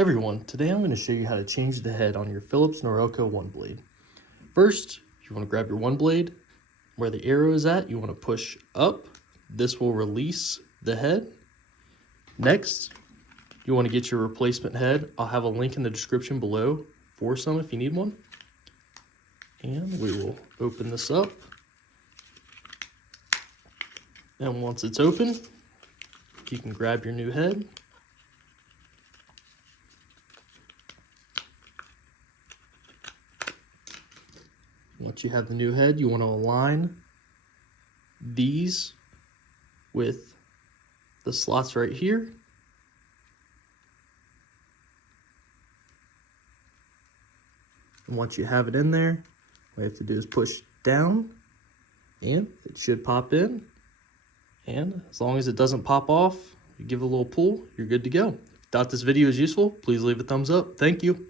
Everyone, today I'm going to show you how to change the head on your Philips Norelco Oneblade. First, you want to grab your Oneblade. Where the arrow is at, you want to push up. This will release the head. Next, you want to get your replacement head. I'll have a link in the description below for some if you need one. And we will open this up. And once it's open, you can grab your new head. Once you have the new head, you want to align these with the slots right here. And once you have it in there, what you have to do is push down and it should pop in. And as long as it doesn't pop off, you give it a little pull, you're good to go. If you thought this video was useful, please leave a thumbs up. Thank you.